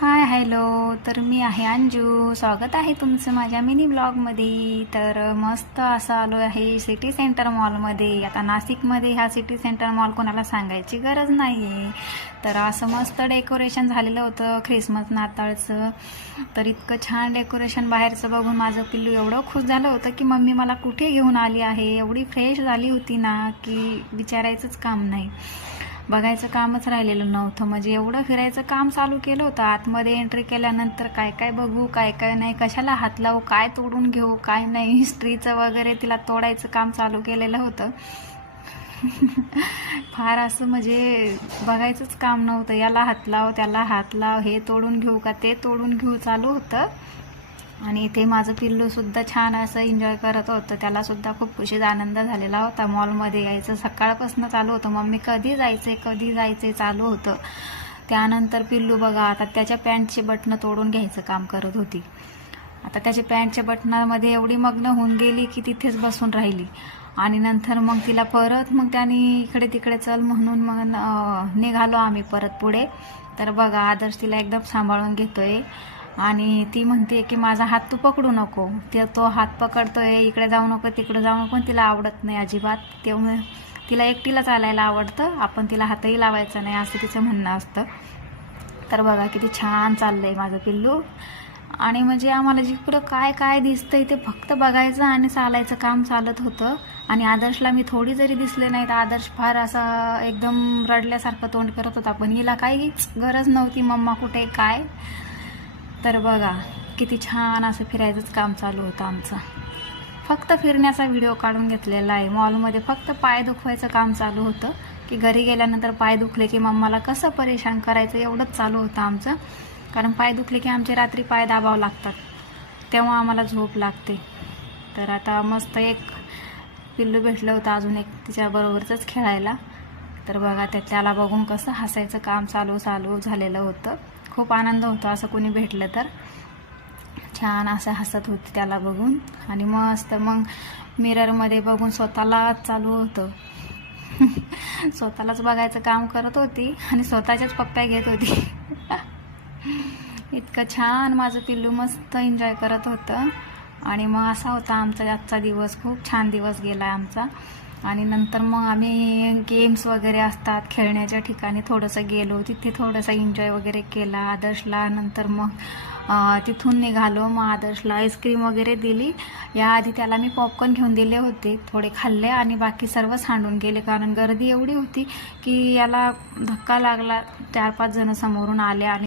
Hi hello. तर मी आहे अंजू. स्वागत आहे तुमचं माझ्या मिनी ब्लॉगमध्ये. तर मस्त असं आलो आहे सिटी सेंटर मॉलमध्ये. आता नाशिकमध्ये ह्या सिटी सेंटर मॉल कोणाला सांगायची गरज नाही आहे. तर असं मस्त डेकोरेशन झालेलं होतं ख्रिसमस नाताळचं. तर इतकं छान डेकोरेशन बाहेरचं बघून माझं पिल्लू एवढं खुश झालं होतं की मम्मी मला कुठे घेऊन आली आहे. एवढी फ्रेश झाली होती ना की विचारायचंच काम नाही. बघायचं कामच राहिलेलं नव्हतं. म्हणजे एवढं फिरायचं काम चालू केलं होतं. आतमध्ये एंट्री केल्यानंतर काय काय बघू काय काय नाही, कशाला हात लावू, काय तोडून घेऊ काय नाही, हिस्ट्रीचं वगैरे तिला तोडायचं काम चालू केलेलं होतं. फार असं म्हणजे बघायचंच काम नव्हतं. याला हात लाव त्याला हात लाव, हे तोडून घेऊ का ते तोडून घेऊ चालू होतं. आणि इथे माझं पिल्लूसुद्धा छान असं एन्जॉय करत होतं. त्यालासुद्धा खूप खुशीचा आनंद झालेला होता. मॉलमध्ये यायचं सकाळपासून चालू होतं. मम्मी कधी जायचे चालू होतं. त्यानंतर पिल्लू बघा आता त्याच्या पॅन्टचे बटणं तोडून घ्यायचं काम करत होती. आता त्याच्या पॅन्टच्या बटनामध्ये एवढी मग्न होऊन गेली की तिथेच बसून राहिली. आणि नंतर मग तिला परत मग त्याने इकडे तिकडे चल म्हणून मग निघालो आम्ही परत पुढे. तर बघा आदर्श तिला एकदम सांभाळून घेतोय आणि ती म्हणते की माझा हात तू पकडू नको. तो हात पकडतोय, इकडे जाऊ नको तिकडे जाऊ नको. तिला आवडत नाही अजिबात. त्यामुळे तिला एकटीला चालायला आवडतं, आपण तिला हातही लावायचा नाही असं तिचं म्हणणं असतं. तर बघा किती छान चाललंय माझं पिल्लू. आणि म्हणजे आम्हाला जिकडं काय काय दिसतंय ते फक्त बघायचं आणि चालायचं काम चालत होतं. आणि आदर्शला मी थोडी जरी दिसले नाही तर आदर्श फार असा एकदम रडल्यासारखं तोंड करत होता. पण हिला काहीच गरज नव्हती मम्मा कुठे काय. तर बघा किती छान असं फिरायचंच काम चालू होतं आमचं. फक्त फिरण्याचा व्हिडिओ काढून घेतलेला आहे. मॉलमध्ये फक्त पाय दुखवायचं काम चालू होतं की घरी गेल्यानंतर पाय दुखले की मम्माला कसं परेशान करायचं एवढंच चालू होतं आमचं. कारण पाय दुखले की आमचे रात्री पाय दाबावं लागतात, तेव्हा आम्हाला झोप लागते. तर आता मस्त एक पिल्लू भेटलं होतं अजून एक तिच्याबरोबरच खेळायला. तर बघा त्याला बघून कसं हसायचं काम चालू झालेलं होतं. खूप आनंद होतो असं कोणी भेटलं तर. छान असं हसत होती त्याला बघून. आणि मस्त मग मिररमध्ये बघून स्वतःलाच चालू होतं. स्वतःलाच बघायचं काम करत होती आणि स्वतःच्याच पप्प्या घेत होती. इतकं छान माझं पिल्लू मस्त एन्जॉय करत होतं. आणि मग असा होता आमचा आजचा दिवस. खूप छान दिवस गेला आमचा. आणि नंतर मग आम्ही गेम्स वगैरे असतात खेळण्याच्या ठिकाणी थोडंसं गेलो, तिथे थोडंसं एन्जॉय वगैरे केला आदर्शला. नंतर मग तिथून निघालो. मग आदर्शला आईस्क्रीम वगैरे दिली. याआधी त्याला मी पॉपकॉर्न घेऊन दिले होते, थोडे खाल्ले आणि बाकी सर्व सांडून गेले. कारण गर्दी एवढी होती की याला धक्का लागला. 4-5 जण समोरून आले आणि